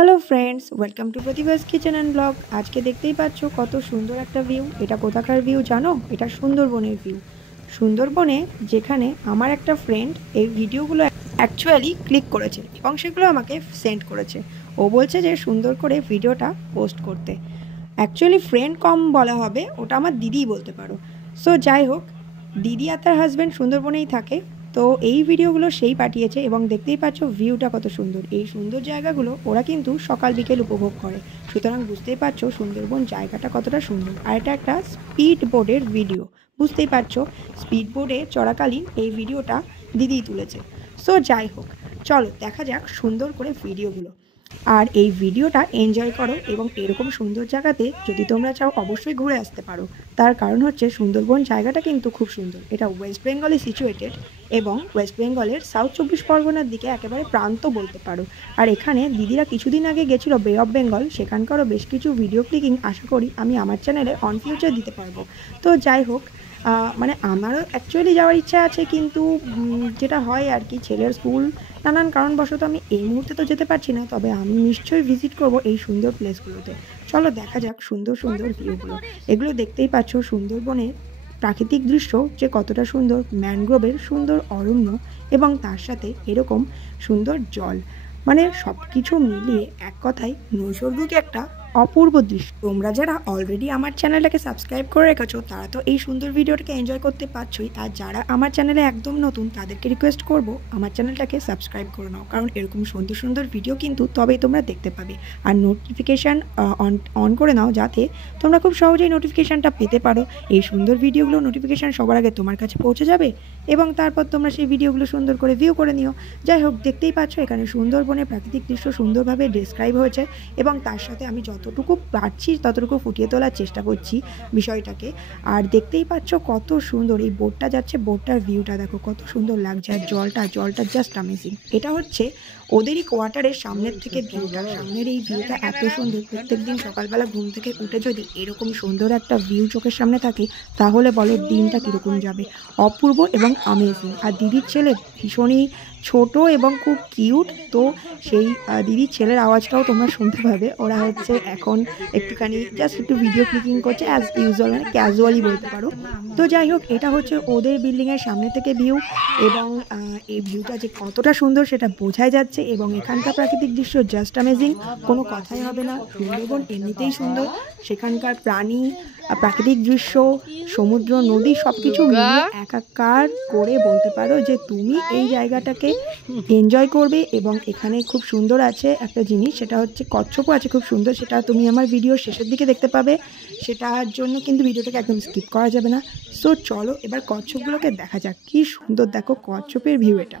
Hello friends, welcome to Pratibha's kitchen and blog. আজকে দেখতেই পাচ্ছ কত সুন্দর একটা ভিউ। এটা কোথাকার ভিউ জানো? এটা সুন্দরবনের ভিউ। সুন্দরবনে যেখানে আমার একটা ফ্রেন্ড এই ভিডিওগুলো অ্যাকচুয়ালি ক্লিক করেছে এবং সেগুলো আমাকে সেন্ড করেছে। ও বলছে যে সুন্দর করে ভিডিওটা পোস্ট করতে। অ্যাকচুয়ালি ফ্রেন্ড কম বলা হবে, ওটা আমার দিদিই বলতে পারো। সো যাই হোক, দিদি আর তার হাজব্যান্ড সুন্দরবনেই থাকে। তো এই ভিডিওগুলো সেই পাঠিয়েছে এবং দেখতেই পাচ্ছ ভিউটা কত সুন্দর। এই সুন্দর জায়গাগুলো ওরা কিন্তু সকাল বিকেল উপভোগ করে, সুতরাং বুঝতেই পারছো সুন্দরবন জায়গাটা কতটা সুন্দর। আর এটা একটা স্পিড বোর্ডের ভিডিও, বুঝতেই পারছো স্পিড বোর্ডে চড়াকালীন এই ভিডিওটা দিদিই তুলেছে। সো যাই হোক, চলো দেখা যাক সুন্দর করে ভিডিওগুলো। আর এই ভিডিওটা এনজয় করো এবং এরকম সুন্দর জায়গাতে যদি তোমরা চাও অবশ্যই ঘুরে আসতে পারো। তার কারণ হচ্ছে সুন্দরবন জায়গাটা কিন্তু খুব সুন্দর। এটা ওয়েস্ট বেঙ্গলে সিচুয়েটেড এবং ওয়েস্ট বেঙ্গলের সাউথ 24 পরগনার দিকে একেবারে প্রান্ত বলতে পারো। আর এখানে দিদিরা কিছুদিন আগে গেছিলো বে অফ বেঙ্গল, সেখানকারও বেশ কিছু ভিডিও ক্লিকিং আশা করি আমি আমার চ্যানেলে অন ফিউচার দিতে পারবো। তো যাই হোক, মানে আমারও অ্যাকচুয়ালি যাওয়ার ইচ্ছা আছে, কিন্তু যেটা হয় আর কি, ছেলের স্কুল নানান কারণবশত আমি এই মুহূর্তে তো যেতে পারছি না। তবে আমি নিশ্চয়ই ভিজিট করব এই সুন্দর প্লেসগুলোতে। চলো দেখা যাক সুন্দর সুন্দর ভিউগুলো। এগুলো দেখতেই পাচ্ছ সুন্দরবনের প্রাকৃতিক দৃশ্য যে কতটা সুন্দর, ম্যানগ্রোভের সুন্দর অরণ্য এবং তার সাথে এরকম সুন্দর জল, মানে সব কিছু মিলিয়ে এক কথায় নৈসর্গিক একটা অপূর্ব দৃশ্য। তোমরা যারা অলরেডি আমার চ্যানেলটাকে সাবস্ক্রাইব করে রেখেছো তারা তো এই সুন্দর ভিডিওটাকে এনজয় করতে পারছোই। আর যারা আমার চ্যানেলে একদম নতুন তাদেরকে রিকোয়েস্ট করব আমার চ্যানেলটাকে সাবস্ক্রাইব করে নাও, কারণ এরকম সুন্দর সুন্দর ভিডিও কিন্তু তবেই তোমরা দেখতে পাবে। আর নোটিফিকেশান অন করে নাও যাতে তোমরা খুব সহজেই নোটিফিকেশানটা পেতে পারো। এই সুন্দর ভিডিওগুলো নোটিফিকেশান সবার আগে তোমার কাছে পৌঁছে যাবে এবং তারপর তোমরা সেই ভিডিওগুলো সুন্দর করে ভিউ করে নিও। যাই হোক, দেখতেই পাচ্ছ এখানে সুন্দরবনের প্রাকৃতিক দৃশ্য সুন্দরভাবে ডেসক্রাইব হয়েছে এবং তার সাথে আমি যতটুকু পারছি ততটুকু ফুটিয়ে তোলার চেষ্টা করছি বিষয়টাকে। আর দেখতেই পাচ্ছ কত সুন্দর এই বোটটা যাচ্ছে, বোটটার ভিউটা দেখো কত সুন্দর লাগছে। আর জলটা জাস্ট অ্যামেজিং। এটা হচ্ছে ওদেরই কোয়ার্টারের সামনের থেকে ভিউটা। সামনের এই ভিউটা এত সুন্দর, প্রত্যেকদিন সকালবেলা ঘুম থেকে উঠে যদি এরকম সুন্দর একটা ভিউ চোখের সামনে থাকে তাহলে বলো দিনটা কীরকম যাবে। অপূর্ব এবং অ্যামেজিং। আর দিদির ছেলে ভীষণই ছোট এবং খুব কিউট। তো সেই দিদির ছেলের আওয়াজটাও তোমরা শুনতে পাবে। ওরা হচ্ছে এখন একটুখানি জাস্ট একটু ভিডিও ক্লিকিং করছে অ্যাজ ইউজুয়াল, মানে ক্যাজুয়ালি বলতে পারো। তো যাই হোক, এটা হচ্ছে ওদের বিল্ডিংয়ের সামনে থেকে ভিউ এবং এই ভিউটা যে কতটা সুন্দর সেটা বোঝাই যাচ্ছে। এবং এখানকার প্রাকৃতিক দৃশ্য জাস্ট অ্যামেজিং, কোনো কথাই হবে না। সুন্দরবন এমনিতেই সুন্দর, সেখানকার প্রাণী, প্রাকৃতিক দৃশ্য, সমুদ্র, নদী সব কিছু মিলিয়ে একাকার করে বলতে পারো যে তুমি এই জায়গাটাকে এনজয় করবে। এবং এখানে খুব সুন্দর আছে একটা জিনিস, সেটা হচ্ছে কচ্ছপও আছে খুব সুন্দর। সেটা তুমি আমার ভিডিওর শেষের দিকে দেখতে পাবে, সেটার জন্য কিন্তু ভিডিওটাকে একদম স্কিপ করা যাবে না। সো চলো এবার কচ্ছপগুলোকে দেখা যাক। কি সুন্দর দেখো কচ্ছপের ভিউ। এটা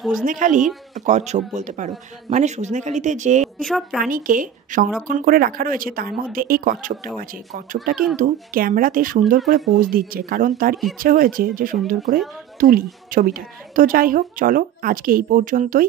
সজনেখালির কচ্ছপ বলতে পারো। মানে সজনেখালিতে যে সব প্রাণীকে সংরক্ষণ করে রাখা রয়েছে তার মধ্যে এই কচ্ছপটাও আছে। কচ্ছপটা কিন্তু ক্যামেরাতে সুন্দর করে পোজ দিচ্ছে, কারণ তার ইচ্ছে হয়েছে যে সুন্দর করে তুলি ছবিটা। তো যাই হোক, চলো আজকে এই পর্যন্তই।